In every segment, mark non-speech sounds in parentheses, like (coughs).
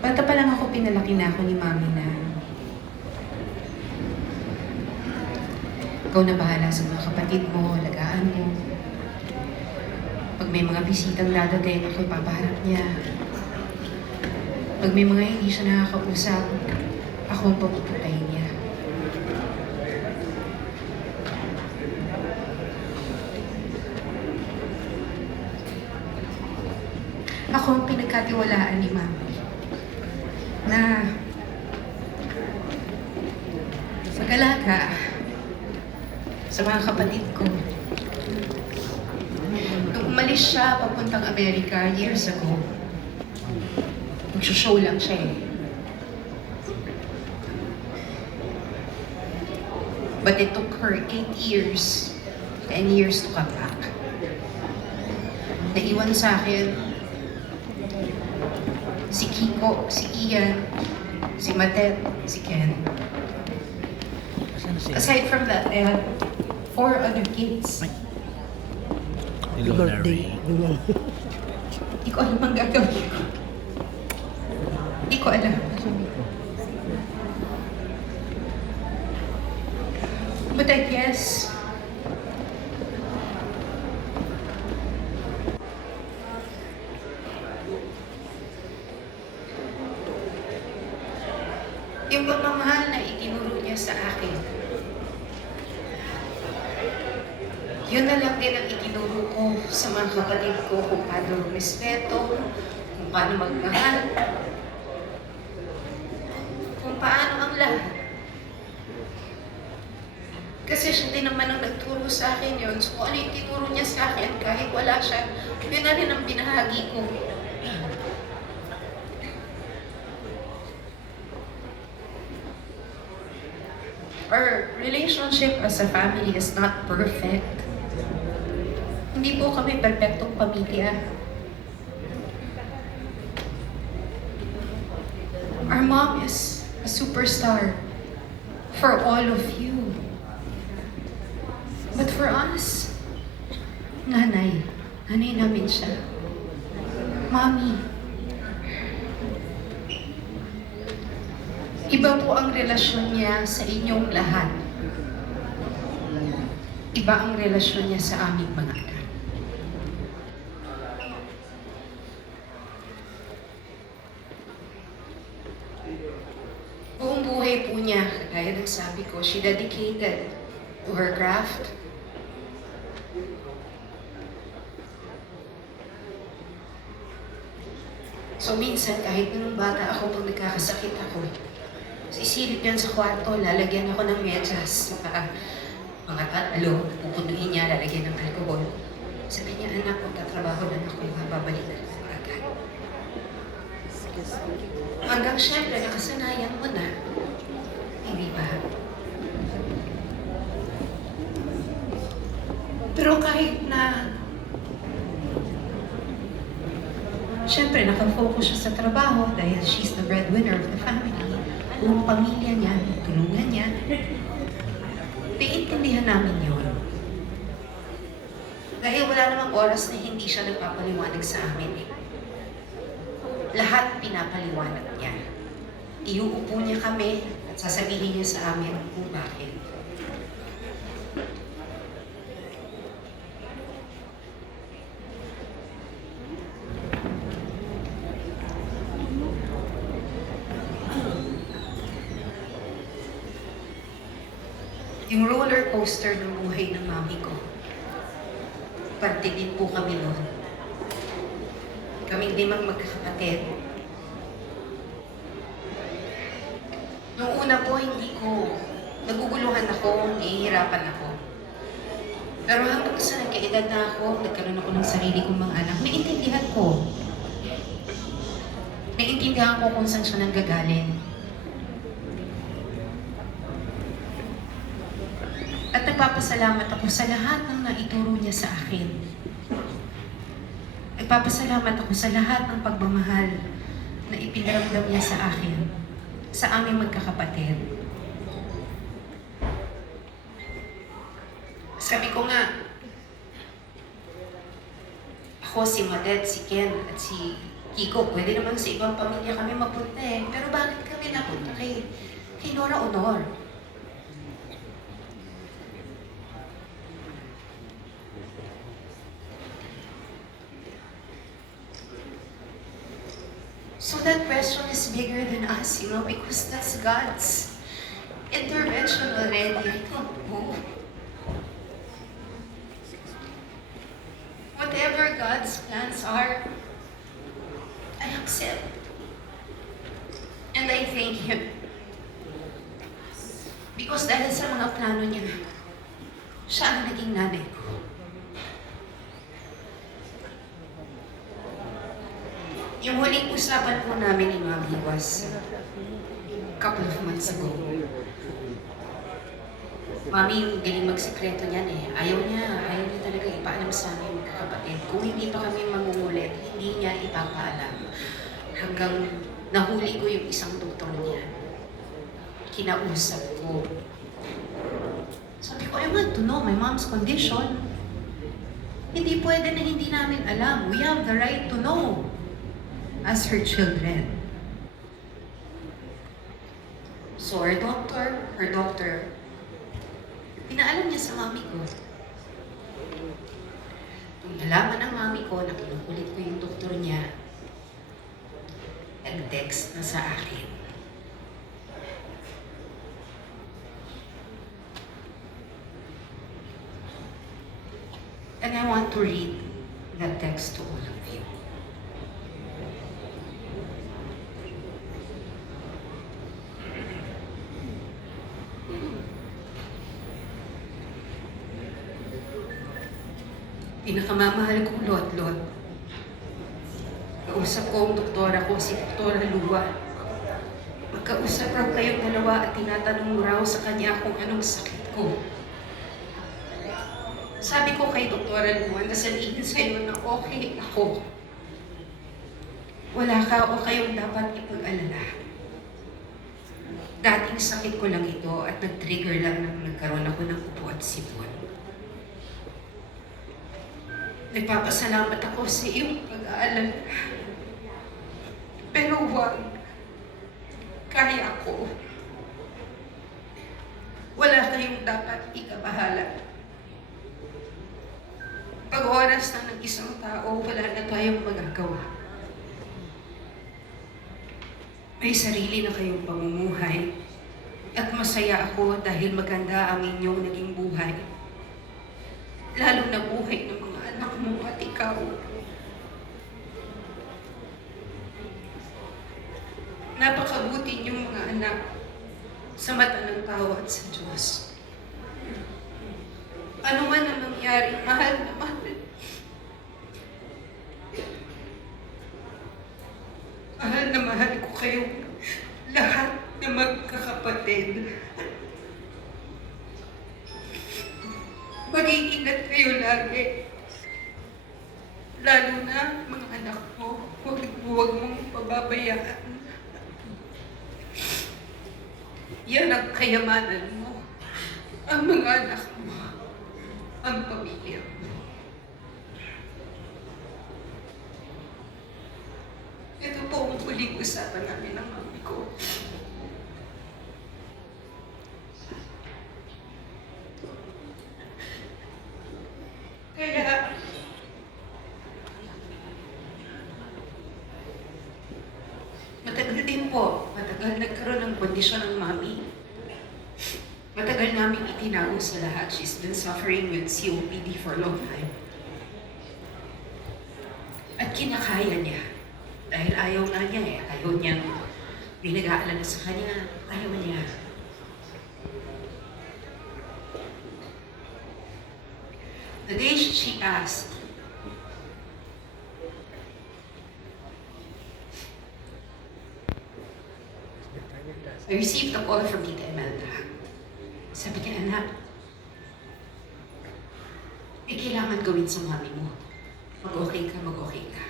Bata pa lang ako, pinalaki na ako ni mami na ikaw na bahala sa mga kapatid mo, alagaan mo. Pag may mga bisitang dadating, ako ipapaharap niya. Pag may mga hindi siya nakakausap, ako ang papuputayin niya. Ako ang pinagkatiwalaan ni Mami na mag-alaga sa mga kapatid ko. Nung umalis siya papuntang Amerika years ago, Mag-show lang siya eh. But it took her 8 years, 10 years to come back. Naiwan sa akin si Kiko, si Ian, si Matet, si Ken. Aside from that, I had four other kids. Birthday. Ray. Hindi ko alam ang gagawin ko. Hindi ko alam. But I guess, yung pagmamahal na itinuro niya sa akin, yun na lang din ang itinuro ko sa mga kapatid ko kung paano respeto, kung paano magmahal, kung paano ang lahat. Kasi siya din naman ang nagturo sa akin yun. So kung ano yung tinuro niya sa akin, kahit wala siya, yun na rin ang binahagi ko. Our relationship as a family is not perfect. Hindi po kami perfectong pamilya. Our mom is a superstar for all of you. But for us, nanay, nanay namin siya. Mommy, iba po ang relasyon niya sa inyong lahat. Iba ang relasyon niya sa aming mga anak. Buong buhay po niya, gaya ng sabi ko, she dedicated to her craft. So minsan, kahit nung bata ako, pag nagkakasakit ako, sisilip yan sa kwarto, lalagyan ako ng medyas, mga, tatlo, pupunuin niya, lalagyan ng alcohol. Sabi niya, anak, magtatrabaho lang ako, babalik na ako agad. Hanggang syempre, nakasanayan mo na. Hindi ba? Pero kahit na Siyempre, nakafocus siya sa trabaho dahil she's the breadwinner of the family. Buong pamilya niya, tulungan niya. Naiintindihan namin yun. Dahil wala namang oras na hindi siya nagpapaliwanag sa amin eh. Lahat pinapaliwanag niya. Iuupo niya kami at sasabihin niya sa amin kung bakit. Yung coaster ng buhay ng mami ko. Parte din po kami noon. Kaming limang magkakapatid. Noong una po, hindi ko, naguguluhan ako, nahihirapan ako. Pero hanggang sa nagkaedad na ako, nagkaroon ako ng sarili kong mga anak, naiintindihan ko. Naiintindihan ko kung saan siya nanggagaling. At nagpapasalamat ako sa lahat ng naituro niya sa akin. Nagpapasalamat ako sa lahat ng pagmamahal na ipinaramdam niya sa akin, sa aming magkakapatid. Sabi ko nga, Ako, si Madet, si Ken, at si Kiko, pwede naman sa ibang pamilya kami mapunta eh. Pero bakit kami napunta kay, kay Nora Honor? So that question is bigger than us, you know, because that's God's intervention already. I don't know. Whatever God's plans are, I accept. And I thank Him. Because dahil sa mga plano niya, siya ang naging nanay ko. Yung huling usapan po namin ni Mami was a couple of months ago. Mami, magsekreto niyan eh. Ayaw niya, ayaw niya talaga ipaalam sa amin magkakapatid. Kung hindi pa kami mangungulit, hindi niya ipapaalam. Hanggang nahuli ko yung isang doktor niya. Kinausap ko. Sabi ko, I want to know my mom's condition. Hindi pwede na hindi namin alam. We have the right to know as her children. So her doctor, her doctor, pinaalam niya sa mami ko. Nung nalaman ng mami ko na kinukulit ko yung doktor niya, nag-text na sa akin. And I want to read that text to all of you. Pinakamamahal kong lot-lot. Kausap ko ang doktora ko, si Doktora Lua. Magkausap raw kayong dalawa at tinatanong mo raw sa kanya kung anong sakit ko. Sabi ko kay Doktora Lua na sabihin sa'yo na okay ako. Wala ka o kayong dapat ipag-alala. Dating sakit ko lang ito at nag-trigger lang nang nagkaroon ako ng upo at sipon. Nagpapasalamat ako sa iyong pag-aalala. Pero huwag. Kaya ko. Wala kayong dapat ikabahala. Pag oras na ng isang tao, wala na tayong magagawa. May sarili na kayong pamumuhay. At masaya ako dahil maganda ang inyong naging buhay. Lalo na buhay ng anak mo at ikaw. Napakabuti niyong mga anak sa mata ng tao at sa Diyos. Ano man ang mangyari, mahal na mahal ko kayong lahat na magkakapatid. Mag-iingat kayo lagi. Lalo na mga anak mo, huwag, huwag mong pababayaan. Yan ang kayamanan mo. Ang mga anak mo. Ang pamilya mo. Ito po ang huling usapan namin ng mami ko. Kaya, matagal din po, matagal nagkaroon ng kondisyon ng mami. Matagal namin itinago sa lahat. She's been suffering with COPD for a long time. At kinakaya niya. Dahil ayaw nga niya eh. Ayaw niyang may sa kanya. Ayaw niya. The day she asked, I received a call from Tita Imelda. Sabi niya, anak, may kailangan gawin sa mami mo. Mag-okay ka, mag-okay ka.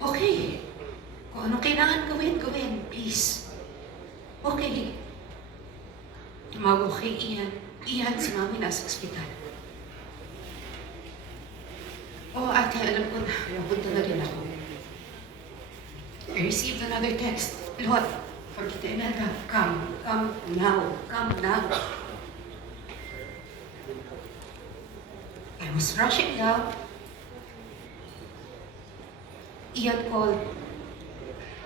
Okay. Kung anong kailangan gawin, gawin. Please. Okay. Tumawag ko kay Ian. Ian, si mami nasa ospital. Oh, ate, alam ko na. Napunta na rin ako. I received another text. Lord, forget Imelda. Come, come now. Come now. I was rushing down. Ian called.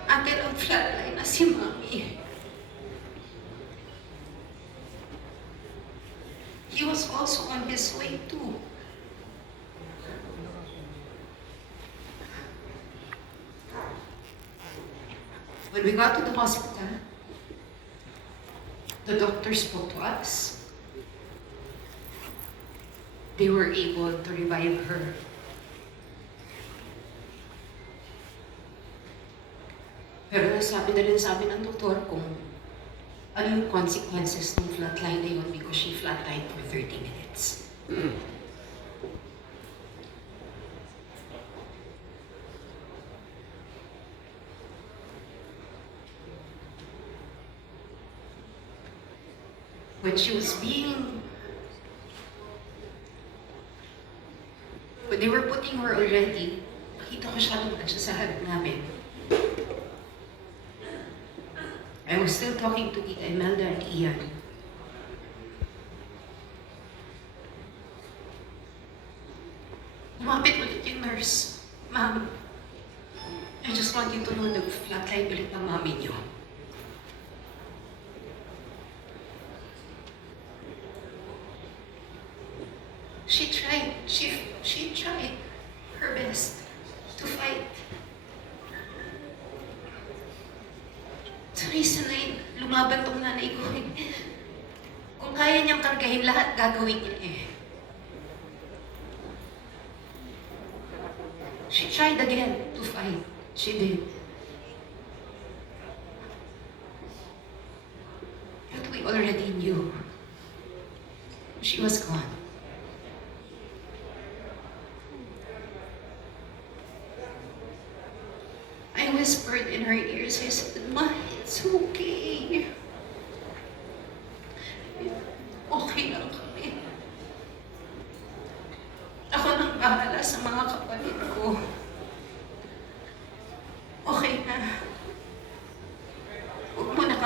Ate, nag-flatline na si Mami. He was also on his way too. When we got to the hospital, the doctor spoke to us. They were able to revive her. Pero nasabi na rin sa amin ng doktor kung ano yung consequences ng flatline na yun because she flatlined for 30 minutes. (clears throat) When she was being... When they were putting her already, nakita ko siya nung siya sa harap namin. I was still talking to Imelda and Ian. Lumapit ulit yung nurse. Ma'am, I just want you to know nag-flatline ulit ng mami niyo. She tried, she, she tried her best to fight. Sa reason na yun, lumaban tong nanay ko. Kung kaya niyang kargahin lahat, gagawin niya eh. She tried again to fight. She did. But we already knew. She was gone.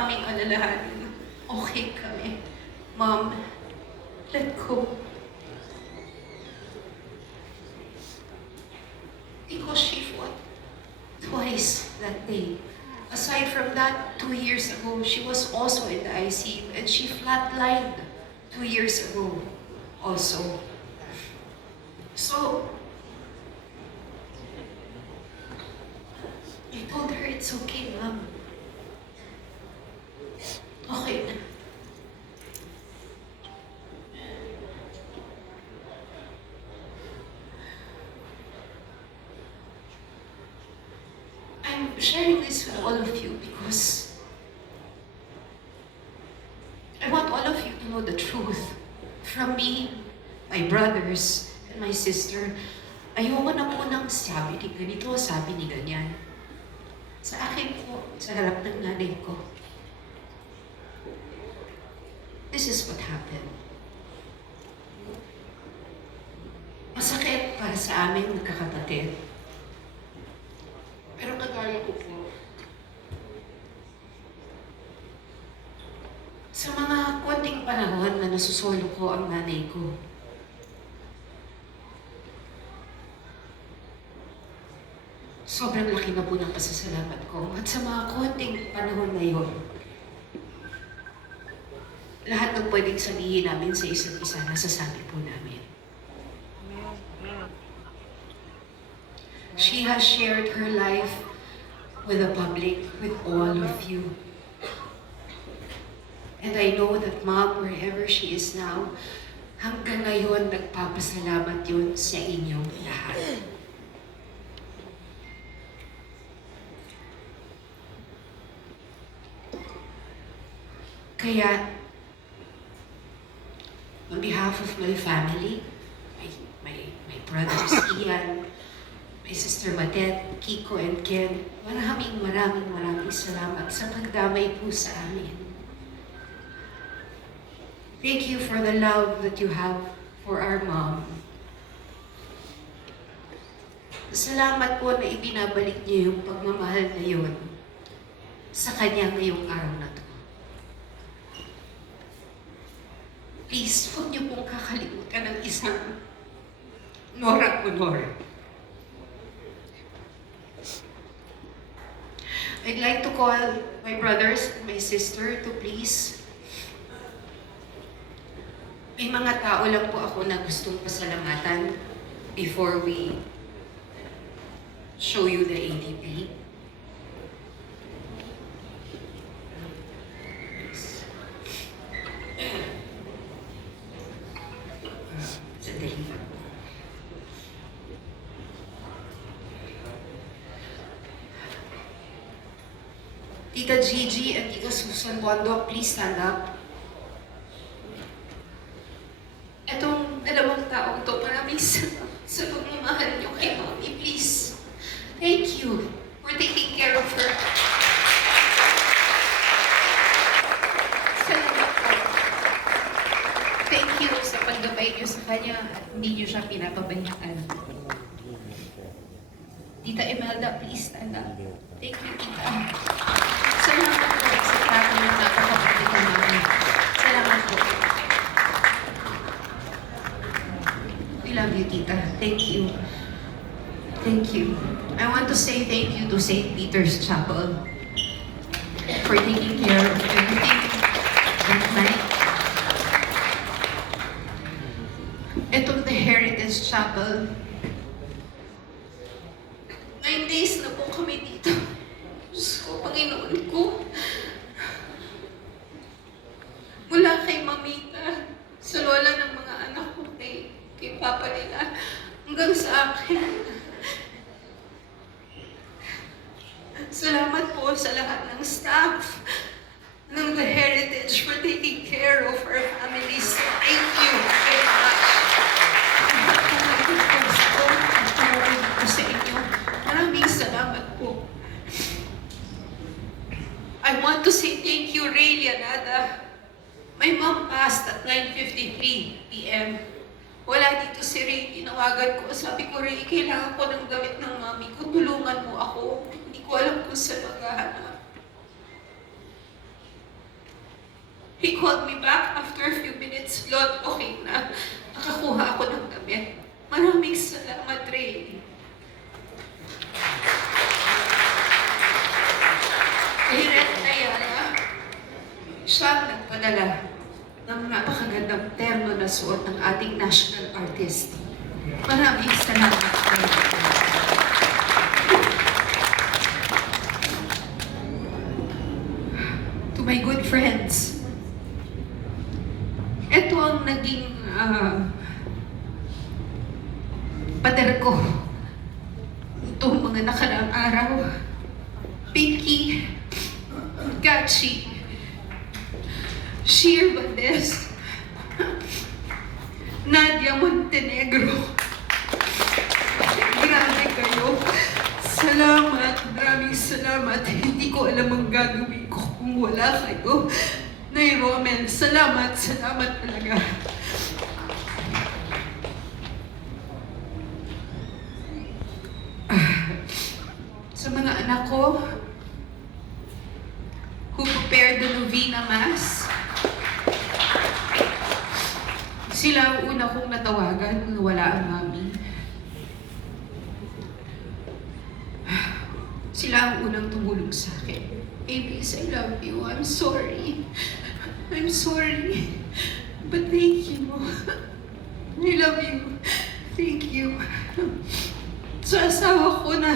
Kaming alalahanin. Okay kami. Mom, let go. Because she fought twice that day. Aside from that, two years ago, she was also in the ICU and she flatlined two years ago also. So, this with all of you because I want all of you to know the truth. From me, my brothers, and my sister, ayoko na po nang sabi ni ganito, sabi ni ganyan. Sa akin po, sa harap ng nanay ko. This is what happened. Masakit para sa aming magkakapatid. Pero kagaya ko po, sa mga konting panahon na nasusolo ko ang nanay ko, sobrang laki na po ng pasasalamat ko. At sa mga konting panahon na yun, lahat ng pwedeng sabihin namin sa isa't isa, nasasabi po namin. She has shared her life with the public, with all of you. And I know that mom, wherever she is now, hanggang ngayon nagpapasalamat yun sa inyong lahat. Kaya, on behalf of my family, my, my, my brothers (coughs) Ian, my sister Madet, Kiko, and Ken, maraming maraming maraming salamat sa pagdamay po sa amin. Thank you for the love that you have for our mom. Salamat po na ibinabalik niyo yung pagmamahal na yun sa kanya ngayong araw na to. Please, huwag niyo pong kakalimutan ng isang Nora Honor. I'd like to call my brothers and my sister to please may mga tao lang po ako na gustong pasalamatan before we show you the ADP. Sandali. Tita Gigi at Tita Susan Bondo, please stand up. Etong dalawang taong to, maraming salamat sa pagmamahal niyo kay Mommy, please. Thank you for taking care of her. Salamat po. Thank you sa paggabay niyo sa kanya at hindi niyo siya pinapabayaan. Tita Imelda, please stand up. Thank you, Tita. Salamat po sa trato ng napakabait ko, Mami. Salamat po. We love you, Tita. Thank you. Thank you. I want to say thank you to St. Peter's Chapel for taking care of everything that night. Itong the Heritage Chapel. Nine days na po kami dito. Diyos ko, Panginoon ko. Mula kay Mamita, sa lola ng mga anak ko, kay, kay Papa nila, hanggang sa akin. Salamat po sa lahat ng staff ng The Heritage for taking care of our families. Thank you very much. Lahat po ng request ko at tumawag ko sa inyo. Maraming salamat po. I want to say thank you, Ray Lianada. My mom passed at 9.53 p.m. Wala dito si Ray. Tinawagan ko. Sabi ko, Ray, kailangan ko ng gamit ng mami ko. Tulungan mo ako. Hindi ko alam kung saan maghahanap. He called me back after a few minutes. Lord, okay na. Nakakuha ako ng damit. Maraming salamat, Ray. Kay Red Ayala, siya ang nagpadala ng napakagandang terno na suot ng ating national artist. Maraming salamat po. To my good friends, ito ang naging ah, pader ko itong mga nakaraang araw. Pinky, Gachi, Sheer Valdez, Nadia Montenegro. Grabe kayo. Salamat, maraming salamat. (laughs) Hindi ko alam ang gagawin ko kung wala kayo. Nay Romel, salamat, salamat talaga. Sa mga anak ko, who prepared the novena mass. Sila ang una kong natawagan nung wala ang mami. Sila ang unang tumulong sa akin. Babies, I love you. I'm sorry. I'm sorry. But thank you. I love you. Thank you. Sa asawa ko na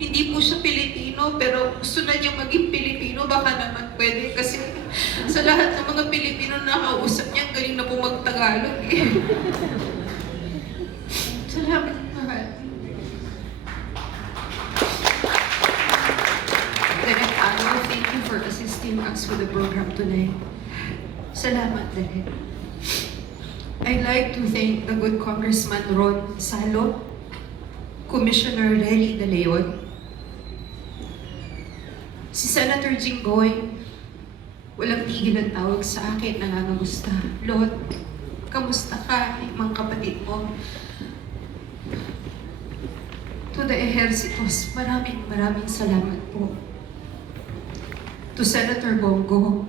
hindi po siya Pilipino, pero gusto na niya maging Pilipino, baka naman pwede. Kasi sa lahat ng mga Pilipino na nakausap niya, galing na po magtagalog eh. Salamat, mahal. Direk Ano, thank you for assisting us with the program tonight. Salamat, Direk. I'd like to thank the good Congressman Ron Salo, Commissioner Relly De Leon, si Senator Jinggoy, walang tigil ang tawag sa akin, nangangamusta. Lord, kamusta ka, mga kapatid mo? de Ejercitos, maraming maraming salamat po. To Senator Bongo,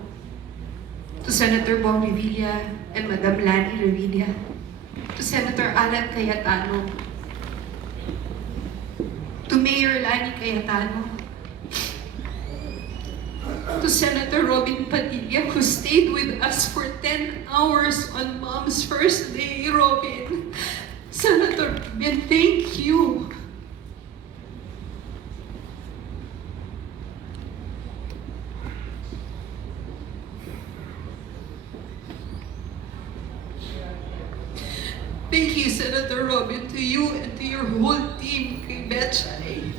to Senator Bong Revilla and Madam Lani Revilla, to Senator Alan Cayetano, to Mayor Lani Cayetano, to Senator Robin Padilla who stayed with us for 10 hours on Mom's first day, Robin. Senator thank you. Thank you, Senator Robin, to you and to your whole team kay Betchay.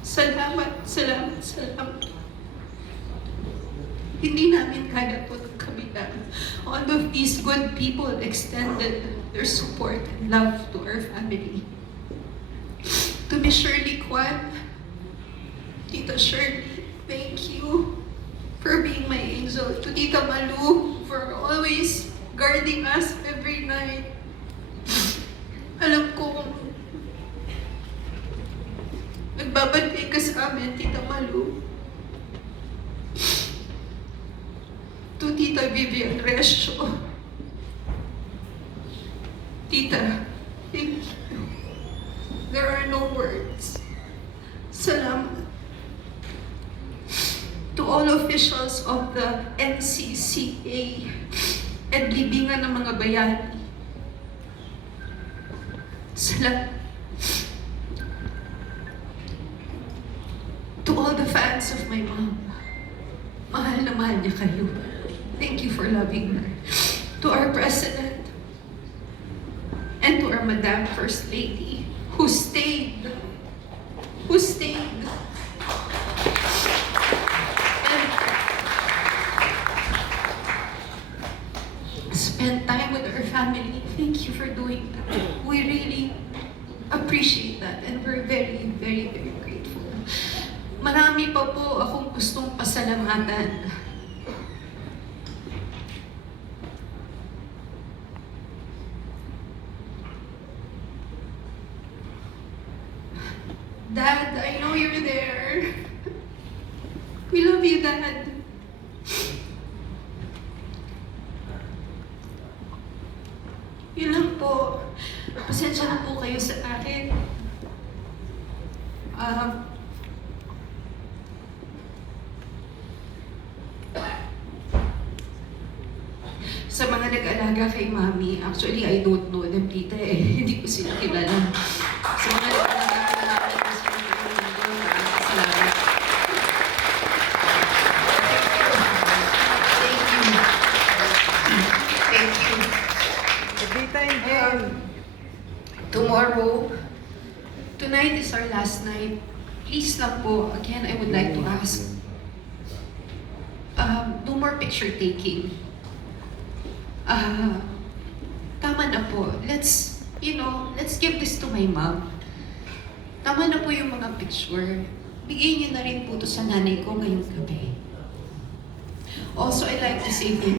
Salamat, salamat, salamat. Hindi namin kaya po ng kabila. All of these good people extended their support and love to our family. To Miss Shirley Kwan, Tita Shirley, thank you for being my angel. To Tita Malu, for always guarding us every night. Alam ko kung nagbabantay ka sa amin, Tita Malu. To Tita Vivian Resio. Tita, thank you. There are no words. Salamat. To all officials of the NCCA and libingan ng mga bayani. Salamat. To all the fans of my mom, mahal na mahal niya kayo. Thank you for loving her. To our president, and to our Madam First Lady, who stayed, who stayed, and spent time with our family. Thank you for doing that. We really appreciate that and we're very, very, very grateful. Marami pa po akong gustong pasalamatan. Dad, I know you're there. We love you, Dad. Yun lang po. Pasensya na po kayo sa akin. Um, sa mga nag-alaga kay Mami, actually, I don't know them, tita eh. (laughs) Hindi ko sila kilala. Sa mga nag-alaga kay Mami, maraming salamat. Thank you. Thank you. Girl. Tomorrow, tonight is our last night. Please lang po, again, I would like to ask, um, no more picture taking. Ah, tama na po. Let's, you know, let's give this to my mom. Tama na po yung mga picture. Bigay niyo na rin po to sa nanay ko ngayong gabi. Also, I'd like to say thank